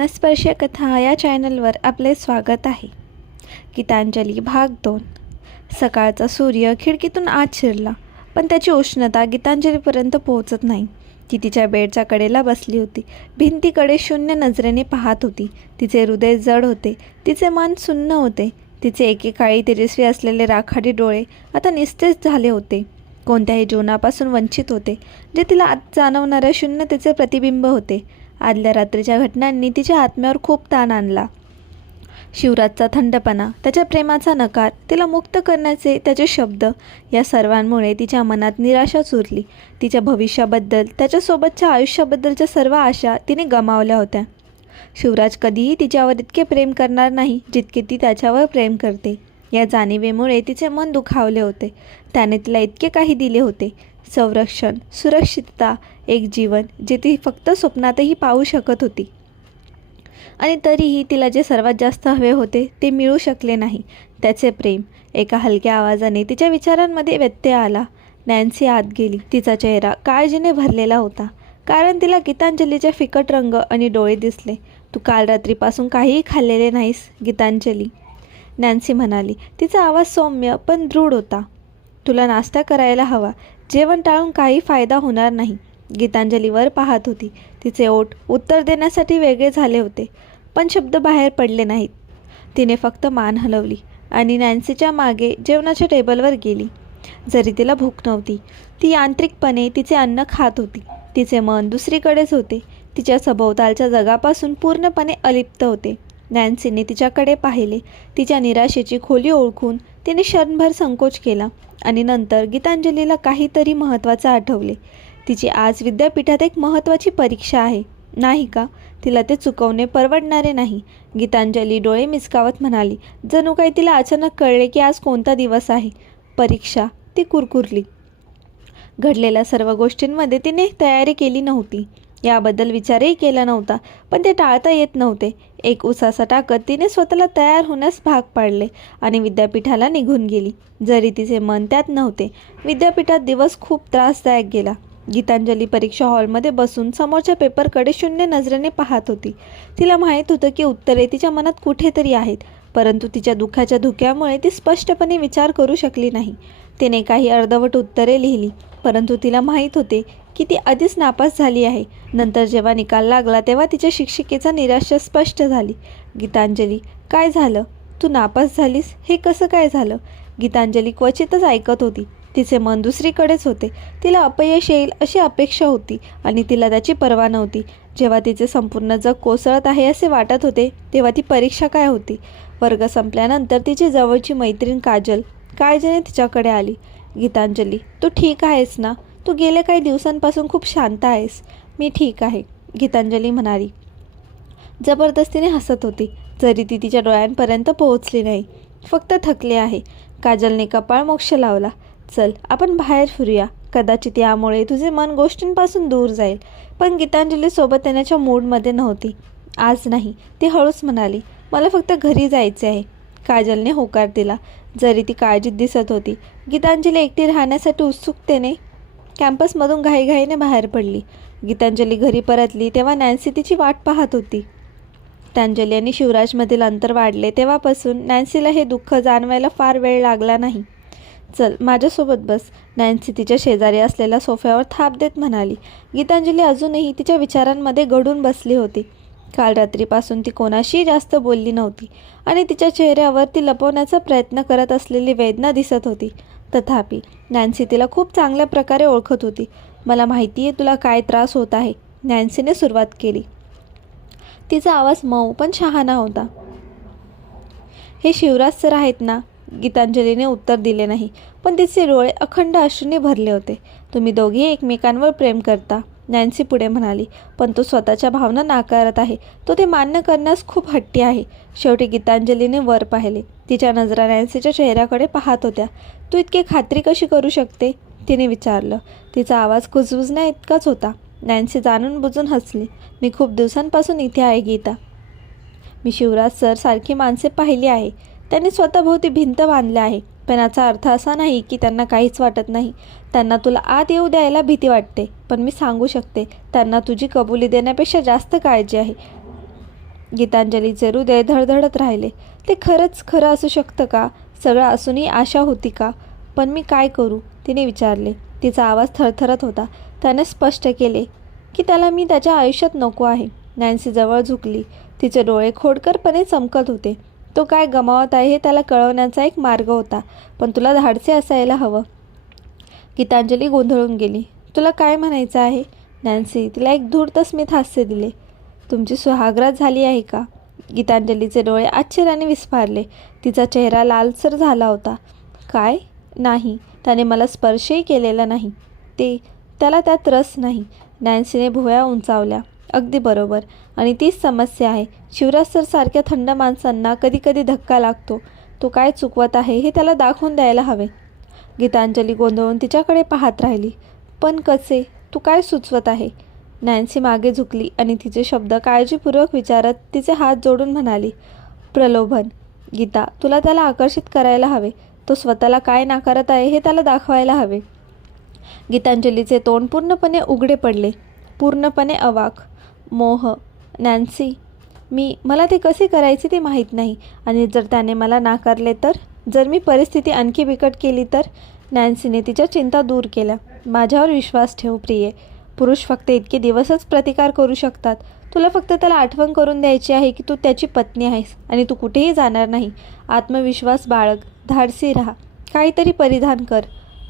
मनस्पर्श कथा या चॅनलवर आपले स्वागत आहे. गीतांजली भाग दोन. सकाळचा सूर्य खिडकीतून आत शिरला पण त्याची उष्णता गीतांजलीपर्यंत पोहोचत नाही. ती तिच्या बेडच्या कडेला बसली होती. भिंतीकडे शून्य नजरेने पाहत होती. तिचे हृदय जड होते. तिचे मन सुन्न होते. तिचे एकेकाळी तेजस्वी असलेले राखाडी डोळे आता निस्तेज झाले होते. कोणत्याही जीवनापासून वंचित होते जे तिला आत जाणवणाऱ्या शून्यतेचे प्रतिबिंब होते. आदल्या रात्रीच्या घटनांनी तिच्या आत्म्यावर खूप ताण आणला. शिवराजचा थंडपणा त्याच्या प्रेमाचा नकार तिला मुक्त करण्याचे त्याचे शब्द या सर्वांमुळे तिच्या मनात निराशा चुरली. तिच्या भविष्याबद्दल त्याच्यासोबतच्या आयुष्याबद्दलच्या सर्व आशा तिने गमावल्या होत्या. शिवराज कधीही तिच्यावर इतके प्रेम करणार नाही जितके ती त्याच्यावर प्रेम करते. या जाणीवेमुळे तिचे मन दुखावले होते. त्याने तिला इतके काही दिले होते. संरक्षण सुरक्षितता एक जीवन जे ती फक्त स्वप्नातही पाहू शकत होती. आणि तरीही तिला जे सर्वात जास्त हवे होते ते मिळू शकले नाही. त्याचे प्रेम एका हलक्या आवाजाने तिच्या विचारांमध्ये व्यत्यय आला. नॅन्सी आत गेली. तिचा चेहरा काळजीने भरलेला होता. कारण तिला गीतांजलीचे फिकट रंग आणि डोळे दिसले. तू काल रात्रीपासून काहीही खाल्लेले नाहीस गीतांजली. नॅन्सी म्हणाली. तिचा आवाज सौम्य पण दृढ होता. तुला नाश्ता करायला हवा. जेवण टाळून काही फायदा होणार नाही. गीतांजलीवर पाहत होती. तिचे ओठ उत्तर देण्यासाठी वेगळे झाले होते पण शब्द बाहेर पडले नाहीत. तिने फक्त मान हलवली आणि नॅन्सीच्या मागे जेवणाच्या टेबलवर गेली. जरी तिला भूक नव्हती ती यांत्रिकपणे तिचे अन्न खात होती. तिचे मन दुसरीकडेच होते. तिच्या सभोवतालच्या जगापासून पूर्णपणे अलिप्त होते. नॅन्सीने तिच्याकडे पाहिले. तिच्या निराशेची खोली ओळखून तिने क्षणभर संकोच केला आणि नंतर गीतांजलीला काहीतरी महत्त्वाचं आठवले. तिची आज विद्यापीठात एक महत्त्वाची परीक्षा आहे. नाही का? तिला ते चुकवणे परवडणारे नाही. गीतांजली डोळे मिसकावत म्हणाली जणू काही तिला अचानक कळले की आज कोणता दिवस आहे. परीक्षा ती कुरकुरली. घडलेल्या सर्व गोष्टींमध्ये तिने तयारी केली नव्हती. याबद्दल विचारही केला नव्हता पण ते टाळता येत नव्हते. एक उसासा टाकत तिने स्वतःला तयार होण्यास भाग पाडले आणि विद्यापीठाला निघून गेली. जरी तिचे मन त्यात नव्हते विद्यापीठात दिवस खूप त्रासदायक गेला. गीतांजली परीक्षा हॉलमध्ये बसून समोरच्या पेपरकडे शून्य नजरेने पाहत होती. तिला माहीत होतं की उत्तरे तिच्या मनात कुठेतरी आहेत परंतु तिच्या दुःखाच्या धुक्यामुळे ती स्पष्टपणे विचार करू शकली नाही. तिने काही अर्धवट उत्तरे लिहिली परंतु तिला माहीत होते की ती आधीच नापास झाली आहे. नंतर जेव्हा निकाल लागला तेव्हा तिच्या शिक्षिकेचा निराशा स्पष्ट झाली. गीतांजली काय झालं? तू नापास झालीस? हे कसं काय झालं? गीतांजली क्वचितच ऐकत होती. तिचे मन दुसरीकडेच होते. तिला अपयश येईल अशी अपेक्षा होती आणि तिला त्याची पर्वा नव्हती. जेव्हा तिचे संपूर्ण जग कोसळत आहे असे वाटत होते तेव्हा ती परीक्षा काय होती? वर्ग संपल्यानंतर तिची जवळची मैत्रीण काजल काळजीने तिच्याकडे आली. गीतांजली तू ठीक आहेस ना? तू गेल्या काही दिवसांपासून खूप शांत आहेस. मी ठीक आहे गीतांजली म्हणाली. जबरदस्तीने हसत होती. जरी ती तिच्या डोळ्यांपर्यंत पोहोचली नाही. फक्त थकले आहे. काजलने कपाळ मोक्ष लावला. चल आपण बाहेर फिरूया. कदाचित यामुळे तुझे मन गोष्टींपासून दूर जाईल. पण गीतांजलीसोबत येण्याच्या मूडमध्ये नव्हती. आज नाही ती हळूच म्हणाली. मला फक्त घरी जायचे आहे. काजलने होकार दिला. जरी ती काळजीत दिसत होती. गीतांजली एकटी राहण्यासाठी उत्सुकतेने कॅम्पसमधून घाईघाईने बाहेर पडली. गीतांजली घरी परतली तेव्हा नॅन्सी तिची वाट पाहत होती. गीतांजली आणि शिवराजमधील अंतर वाढले तेव्हापासून नॅन्सीला हे दुःख जाणवायला फार वेळ लागला नाही. चल माझ्यासोबत बस नॅन्सी तिच्या शेजारी असलेल्या सोफ्यावर थाप देत म्हणाली. गीतांजली अजूनही तिच्या विचारांमध्ये गडून बसली होती. काल रात्रीपासून ती कोणाशीही जास्त बोलली नव्हती आणि तिच्या चेहऱ्यावर ती लपवण्याचा प्रयत्न करत असलेली वेदना दिसत होती. तथापि नॅन्सी तिला खूप चांगल्या प्रकारे ओळखत होती. मला माहिती आहे तुला काय त्रास होत आहे. नॅन्सीने सुरुवात केली. तिचा आवाज मऊ पण शहाणा होता. हे शिवराज सर आहेत ना? गीतांजलीने उत्तर दिले नाही. पण तिचे डोळे अखंड अश्रूने भरले होते. तुम्ही दोघेही एकमेकांवर प्रेम करता. नॅन्सी पुढे म्हणाली पण तो स्वतःच्या भावना नाकारत आहे. तो ते मान्य करण्यास खूप हट्टी आहे. शेवटी गीतांजलीने वर पाहिले. तिच्या नजरा नॅन्सीच्या चेहऱ्याकडे पाहत होत्या. तू इतकी खात्री कशी करू शकते? तिने विचारलं. तिचा आवाज कुजबुजण्या इतकाच होता. नॅन्सी जाणून बुजून हसली. मी खूप दिवसांपासून इथे आहे गीता. मी शिवराज सर सारखी माणसे पाहिली आहे. त्यांनी स्वतःभोवती भिंत बांधल्या आहे. पण याचा अर्थ असा नाही की त्यांना काहीच वाटत नाही. त्यांना तुला आत येऊ द्यायला भीती वाटते पण मी सांगू शकते त्यांना तुझी कबुली देण्यापेक्षा जास्त काळजी आहे. गीतांजलीचे हृदय धडधडत राहिले. ते खरंच खरं असू शकतं का? सगळं असूनही आशा होती का? पण मी काय करू? तिने विचारले. तिचा आवाज थरथरत होता. त्याने स्पष्ट केले की त्याला मी त्याच्या आयुष्यात नको आहे. नॅन्सी जवळ झुकली. तिचे डोळे खोडकरपणे चमकत होते. तो काय गमावत आहे हे त्याला कळवण्याचा एक मार्ग होता पण तुला धाडसे असायला हवं. गीतांजली गोंधळून गेली. तुला काय म्हणायचं आहे? नॅन्सी तिला एक धूर्त स्मित हास्य दिले. तुमची सुहागरात झाली आहे का? गीतांजलीचे डोळे आश्चर्याने विस्फारले. तिचा चेहरा लालसर झाला होता. काय? नाही. त्याने मला स्पर्शही केलेला नाही. ते त्याला त्यात रस नाही. नॅन्सीने भुवया उंचावल्या. अगदी बरोबर. आणि तीच समस्या आहे. शिवराज सर सारख्या थंड माणसांना कधीकधी धक्का लागतो. तो काय चुकवत आहे हे त्याला दाखवून द्यायला हवे. गीतांजली गोंधळून तिच्याकडे पाहत राहिली. पण कसे? तू काय सुचवत आहे? नॅन्सी मागे झुकली आणि तिचे शब्द काळजीपूर्वक विचारत तिचे हात जोडून म्हणाली प्रलोभन गीता तुला त्याला आकर्षित करायला हवे. तो स्वतःला काय नाकारत आहे हे त्याला दाखवायला हवे. गीतांजलीचे तोंड पूर्णपणे उघडे पडले. पूर्णपणे अवाक. मोह नॅन्सी मी मला ते कसे करायचे ते माहीत नाही. आणि जर त्याने मला नाकारले तर? जर मी परिस्थिती आणखी बिकट केली तर? नॅन्सीने तिच्या चिंता दूर केल्या. माझ्यावर विश्वास ठेव प्रिये. पुरुष फक्त इतके दिवसच प्रतिकार करू शकतात. तुला फक्त त्याला आठवण करून द्यायची आहे की तू त्याची पत्नी आहेस आणि तू कुठेही जाणार नाही. आत्मविश्वास बाळग. धाडसी राहा. काहीतरी परिधान कर.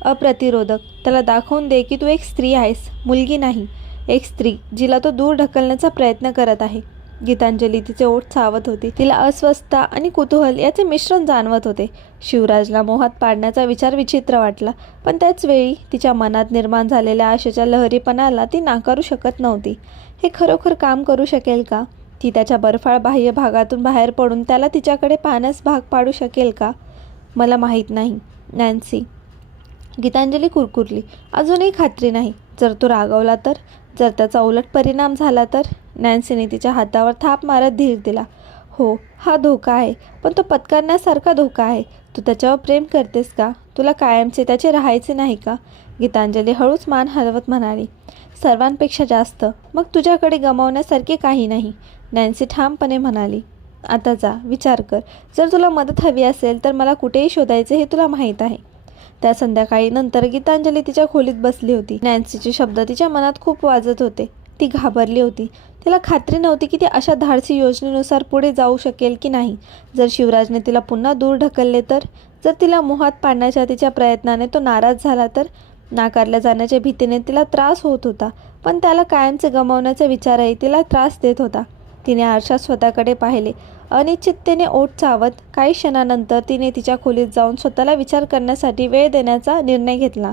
अप्रतिरोधक. त्याला दाखवून दे की तू एक स्त्री आहेस. मुलगी नाही. एक स्त्री जिला तो दूर ढकलण्याचा प्रयत्न करत आहे. गीतांजली तिचे ओठ चावत होती. तिला अस्वस्थता आणि कुतूहल याचे मिश्रण जाणवत होते. शिवराजला मोहात पाडण्याचा विचार विचित्र वाटला पण त्याच वेळी तिच्या मनात निर्माण झालेल्या आशेच्या लहरीपणाला ती नाकारू शकत नव्हती. हे खरोखर काम करू शकेल का? ती त्याच्या बर्फाळ बाह्य भागातून बाहेर पडून त्याला तिच्याकडे पाहण्यास भाग पाडू शकेल का? मला माहीत नाही नॅन्सी. गीतांजली कुरकुरली. अजूनही खात्री नाही. जर तो रागवला तर? जर त्याचा उलट परिणाम झाला तर? नॅन्सीने तिच्या हातावर थाप मारत धीर दिला. हो हा धोका आहे पण तो पत्करण्यासारखा धोका आहे. तू त्याच्यावर प्रेम करतेस का? तुला कायमचे त्याचे राहायचे नाही का? गीतांजली हळूच मान हलवत म्हणाली. सर्वांपेक्षा जास्त. मग तुझ्याकडे गमावण्यासारखे काही नाही. नॅन्सी ठामपणे म्हणाली. आता जा विचार कर. जर तुला मदत हवी असेल तर मला कुठेही शोधायचे हे तुला माहीत आहे. त्या संध्याकाळी नंतर गीतांजली तिच्या खोलीत बसली होती. नॅन्सीचे शब्द तिच्या मनात खूप वाजत होते. ती घाबरली होती. तिला खात्री नव्हती की ती अशा धाडसी योजनेनुसार पुढे जाऊ शकेल की नाही. जर शिवराजने तिला पुन्हा दूर ढकलले तर जर तिला मोहात पाडण्याच्या तिच्या प्रयत्नाने तो नाराज झाला तर नाकारल्या जाण्याच्या भीतीने तिला त्रास होत होता. पण त्याला कायमचे गमावण्याचा विचारही तिला त्रास देत होता. तिने आरशात स्वतःकडे पाहिले. अनिश्चिततेने ओठ चावत काही क्षणानंतर तिने तिच्या खोलीत जाऊन स्वतःला विचार करण्यासाठी वेळ देण्याचा निर्णय घेतला.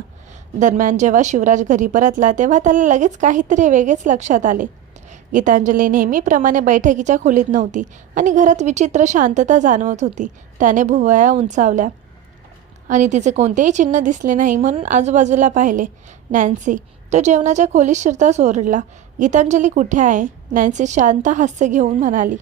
दरम्यान जेव्हा शिवराज घरी परतला तेव्हा त्याला लगेच काहीतरी वेगळेच लक्षात आले. गीतांजली नेहमीप्रमाणे बैठकीच्या खोलीत नव्हती आणि घरात विचित्र शांतता जाणवत होती. त्याने भुवया उंचावल्या. आणि तिचे कोणतेही चिन्ह दिसले नाही म्हणून आजूबाजूला पाहिले. नॅन्सी तो जेवणाच्या खोलीत शिरता सोरडला. गीतांजली कुठे आहे? नॅन्सी शांत हास्य घेऊन म्हणाली.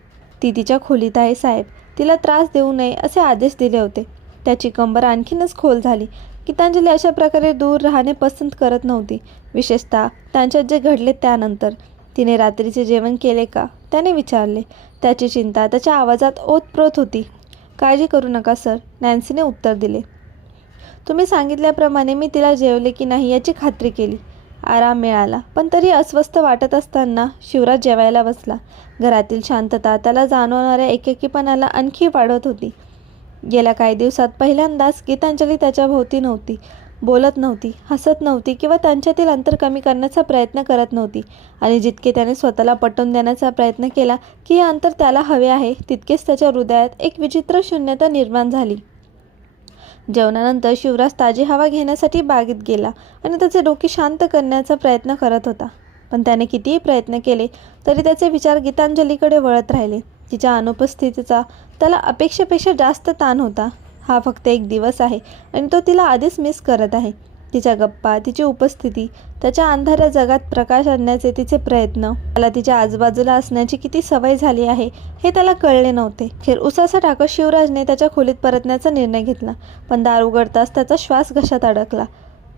ती तिच्या खोलीत आहे साहेब. तिला त्रास देऊ नये असे आदेश दिले होते. त्याची कंबर आणखीनच खोल झाली. गीतांजली अशा प्रकारे दूर राहणे पसंत करत नव्हती. विशेषतः त्यांच्यात जे घडले त्यानंतर. तिने रात्रीचे जेवण केले का? त्याने विचारले. त्याची चिंता त्याच्या आवाजात ओतप्रोत होती. काळजी करू नका सर नॅन्सीने उत्तर दिले. तुम्ही सांगितल्याप्रमाणे मी तिला जेवले की नाही याची खात्री केली. आराम मिळाला. पण तरी अस्वस्थ वाटत असताना शिवराज जेवायला बसला. घरातील शांतता त्याला जाणवणाऱ्या एकेकीपणाला आणखी वाढत होती. गेल्या काही दिवसात पहिल्यांदाच गीतांजली त्याच्या भोवती नव्हती. बोलत नव्हती हसत नव्हती किंवा त्यांच्यातील अंतर कमी करण्याचा प्रयत्न करत नव्हती. आणि जितके त्याने स्वतःला पटवून देण्याचा प्रयत्न केला की हे अंतर त्याला हवे आहे तितकेच त्याच्या हृदयात एक विचित्र शून्यता निर्माण झाली. जेवणानंतर शिवराज ताजी हवा घेण्यासाठी बागेत गेला आणि त्याचे डोके शांत करण्याचा प्रयत्न करत होता. पण त्याने कितीही प्रयत्न केले तरी त्याचे विचार गीतांजलीकडे वळत राहिले. तिच्या अनुपस्थितीचा त्याला अपेक्षेपेक्षा जास्त ताण होता. हा फक्त एक दिवस आहे आणि तो तिला आधीच मिस करत आहे. तिच्या गप्पा तिची उपस्थिती त्याच्या अंधाऱ्या जगात प्रकाश आणण्याचे तिचे प्रयत्न त्याला तिच्या आजूबाजूला असण्याची किती सवय झाली आहे हे त्याला कळले नव्हते. खेर उसासा टाकत शिवराजने त्याच्या खोलीत परतण्याचा निर्णय घेतला पण दार उघडताच त्याचा श्वास घशात अडकला.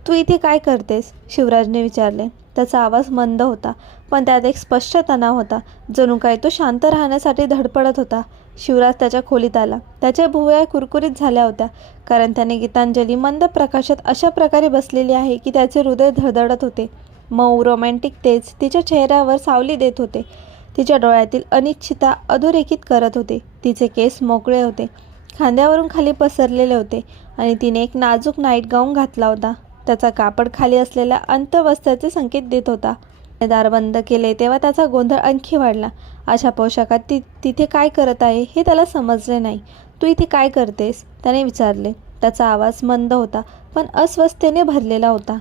तू इथे काय करतेस? शिवराजने विचारले. त्याचा आवाज मंद होता पण त्यात एक स्पष्ट तणाव होता. जणू काय तो शांत राहण्यासाठी धडपडत होता. शिवराज त्याच्या खोलीत आला. त्याच्या भुवया कुरकुरीत झाल्या होत्या कारण त्याने गीतांजली मंद प्रकाशात अशा प्रकारे बसलेली आहे की त्याचे हृदय धडधडत होते. मऊ रोमॅन्टिक तेज तिच्या चेहऱ्यावर सावली देत होते. तिच्या डोळ्यातील अनिश्चिता अधोरेखित करत होते. तिचे केस मोकळे होते. खांद्यावरून खाली पसरलेले होते आणि तिने एक नाजूक नाईट गाऊन घातला होता. त्याचा कापड खाली असलेल्या अंतवस्त्राचे संकेत देत होता. दार बंद केले तेव्हा त्याचा गोंधळ आणखी वाढला. अशा पोशाखात ती तिथे काय करत आहे हे त्याला समजले नाही. तू इथे काय करतेस? त्याने विचारले. त्याचा आवाज मंद होता पण अस्वस्थतेने भरलेला होता.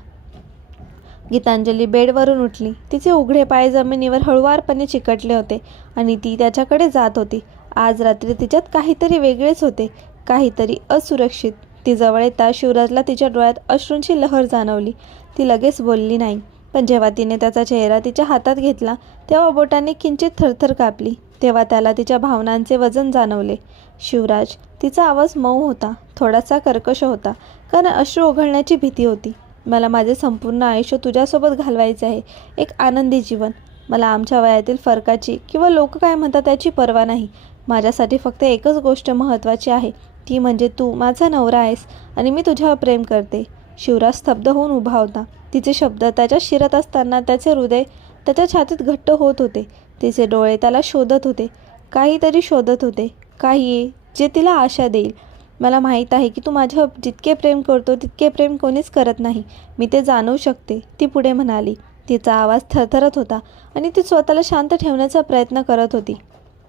गीतांजली बेडवरून उठली. तिचे उघडे पाय जमिनीवर हळुवारपणे चिकटले होते आणि ती त्याच्याकडे जात होती. आज रात्री तिच्यात काहीतरी वेगळेच होते काहीतरी असुरक्षित. ती जवळ येता शिवराजला तिच्या डोळ्यात अश्रूंची लहर जाणवली. ती लगेच बोलली नाही पण जेव्हा तिने त्याचा चेहरा तिच्या हातात घेतला तेव्हा बोटाने किंचित थरथर कापली. तेव्हा त्याला तिच्या भावनांचे वजन जाणवले. शिवराज तिचा आवाज मऊ होता थोडासा कर्कश होता कारण अश्रू ओघळण्याची भीती होती. मला माझे संपूर्ण आयुष्य तुझ्यासोबत घालवायचे आहे एक आनंदी जीवन. मला आमच्या वयातील फरकाची किंवा लोक काय म्हणतात त्याची पर्वा नाही. माझ्यासाठी फक्त एकच गोष्ट महत्त्वाची आहे ती म्हणजे तू माझा नवरा आहेस आणि मी तुझ्यावर प्रेम करते. शिवराज स्तब्ध होऊन उभा होता. तिचे शब्द त्याच्या शिरत असताना त्याचे हृदय त्याच्या छातीत घट्ट होत होते. तिचे डोळे त्याला शोधत होते. काहीतरी शोधत होते. काही जे तिला आशा देईल. मला माहीत आहे की तू माझ्या जितके प्रेम करतो तितके प्रेम कोणीच करत नाही. मी ते जाणवू शकते ती पुढे म्हणाली. तिचा आवाज थरथरत होता आणि ती स्वतःला शांत ठेवण्याचा प्रयत्न करत होती.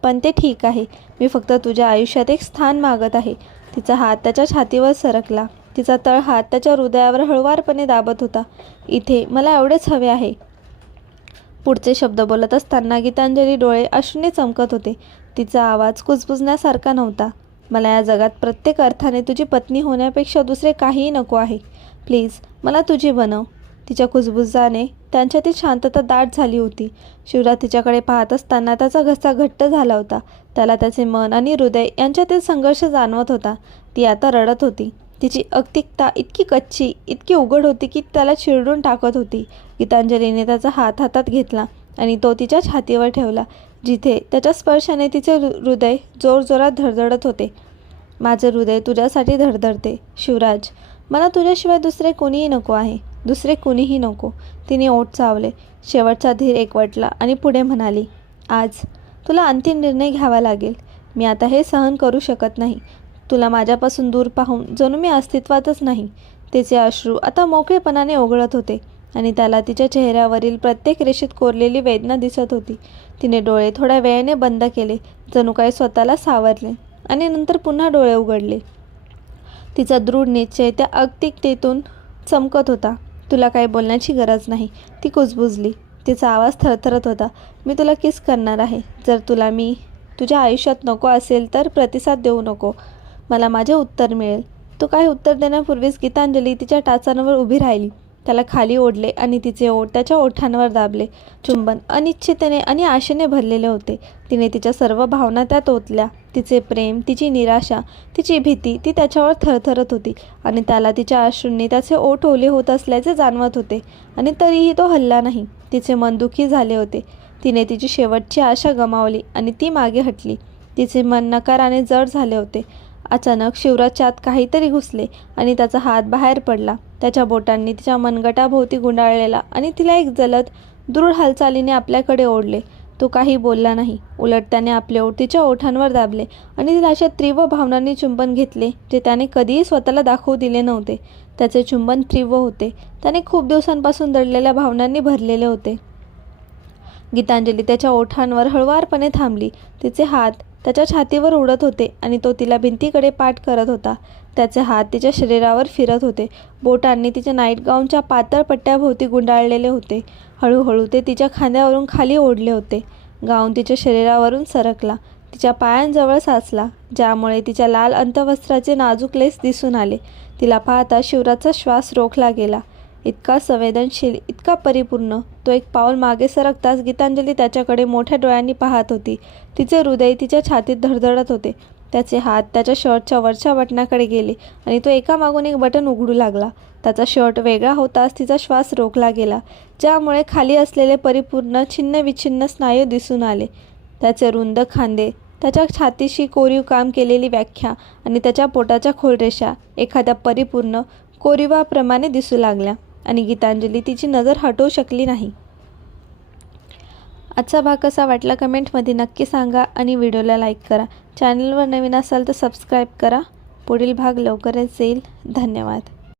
पण ते ठीक आहे. मी फक्त तुझ्या आयुष्यात एक स्थान मागत आहे. तिचा हात त्याच्या छातीवर सरकला. तिचा तळ हात त्याच्या हृदयावर हळुवारपणे दाबत होता. इथे मला एवढेच हवे आहे. पुढचे शब्द बोलत असताना गीतांजली डोळे अश्रूने चमकत होते. तिचा आवाज कुजबुजण्यासारखा नव्हता. मला या जगात प्रत्येक अर्थाने तुझी पत्नी होण्यापेक्षा दुसरे काहीही नको आहे. प्लीज मला तुझी बनव. तिच्या कुजबुजाने त्यांच्यातील शांतता दाट झाली होती. शिवराज तिच्याकडे पाहत असताना त्याचा घसा घट्ट झाला होता. त्याला त्याचे मन आणि हृदय यांच्यातील संघर्ष जाणवत होता. ती आता रडत होती. तिची अगतिकता इतकी कच्ची इतकी उघड होती की त्याला चिरडून टाकत होती. गीतांजलीने त्याचा हात हातात घेतला आणि तो तिच्या छातीवर ठेवला जिथे त्याच्या स्पर्शाने तिचे हृ- हृदय जोरजोरात धडधडत होते. माझे हृदय तुझ्यासाठी धडधडते शिवराज. मला तुझ्याशिवाय दुसरे कोणीही नको आहे. दुसरे कुणीही नको. तिने ओठ चावले. शेवटचा धीर एकवटला आणि पुढे म्हणाली आज तुला अंतिम निर्णय घ्यावा लागेल. मी आता हे सहन करू शकत नाही. तुला माझ्यापासून दूर पाहून जणू मी अस्तित्वातच नाही. तिचे अश्रू आता मोकळेपणाने ओघळत होते आणि त्याला तिच्या चेहऱ्यावरील प्रत्येक रेषेत कोरलेली वेदना दिसत होती. तिने डोळे थोड्या वेळेने बंद केले जणू काही स्वतःला सावरले आणि नंतर पुन्हा डोळे उघडले. तिचा दृढ निश्चय त्या अगतिकतेतून चमकत होता. तुला काही बोलण्याची गरज नाही. ती कुजबुजली. तिचा आवाज थरथरत होता. मी तुला किस करणार आहे? जर तुला मी तुझ्या आयुष्यात नको असेल तर प्रतिसाद देऊ नको. मला माझे उत्तर मिळेल. तो काही उत्तर देण्यापूर्वीच गीतांजली तिच्या टाचांवर उभी राहिली. त्याला खाली ओढले आणि तिचे ओठ त्याच्या ओठांवर दाबले. चुंबन अनिच्छितेने आणि आशेने भरलेले होते. तिने तिच्या सर्व भावना त्यात ओतल्या. तिचे प्रेम तिची निराशा तिची भीती ती त्याच्यावर थरथरत होती आणि त्याला तिच्या अश्रूंनी त्याचे ओठ ओले होत असल्याचे जाणवत होते. आणि तरीही तो हल्ला नाही. तिचे मन दुखी झाले होते. तिने तिची शेवटची आशा गमावली आणि ती मागे हटली. तिचे मन नकाराने जड झाले होते. अचानक शिवराजच्या आत काहीतरी घुसले आणि त्याचा हात बाहेर पडला. त्याच्या बोटांनी तिच्या मनगटाभोवती गुंडाळलेला आणि तिला एक जलद दृढ हालचालीने आपल्याकडे ओढले. तो काही बोलला नाही. उलट त्याने आपले ओठ तिच्या ओठांवर दाबले आणि तिला अशा तीव्र भावनांनी चुंबन घेतले जे त्याने कधीही स्वतःला दाखवू दिले नव्हते. त्याचे चुंबन तीव्र होते. त्याने खूप दिवसांपासून दडलेल्या भावनांनी भरलेले होते. गीतांजली त्याच्या ओठांवर हळवारपणे थांबली. तिचे हात त्याच्या छातीवर उडत होते आणि तो तिला भिंतीकडे पाठ करत होता. त्याचे हात तिच्या शरीरावर फिरत होते. बोटांनी तिच्या नाईट गाऊनच्या पातळ पट्ट्याभोवती गुंडाळलेले होते. हळूहळू ते तिच्या खांद्यावरून खाली ओढले होते. गाऊन तिच्या शरीरावरून सरकला. तिच्या पायांजवळ साचला ज्यामुळे तिच्या लाल अंतवस्त्राचे नाजूक लेस दिसून आले. तिला पाहता शिवराचा श्वास रोखला गेला. इतका संवेदनशील इतका परिपूर्ण तो एक पाऊल मागे सरकताच गीतांजली त्याच्याकडे मोठ्या डोळ्यांनी पाहत होती. तिचे हृदय तिच्या छातीत धडधडत होते. त्याचे हात त्याच्या शर्टच्या वरच्या बटणाकडे गेले आणि तो एकामागून एक बटन उघडू लागला. त्याचा शर्ट वेगळा होताच तिचा श्वास रोखला गेला. ज्यामुळे खाली असलेले परिपूर्ण छिन्न विछिन्न स्नायू दिसून आले. त्याचे रुंद खांदे त्याच्या छातीशी कोरीव काम केलेली व्याख्या आणि त्याच्या पोटाच्या खोलरेषा एखाद्या परिपूर्ण कोरिवाप्रमाणे दिसू लागल्या. आणि गीतांजली तिची नजर हटवू शकली नाही. आजचा भाग कसा वाटला कमेंटमध्ये नक्की सांगा आणि व्हिडिओला लाईक करा. चॅनलवर नवीन असाल तर सबस्क्राईब करा. पुढील भाग लवकरच येईल. धन्यवाद.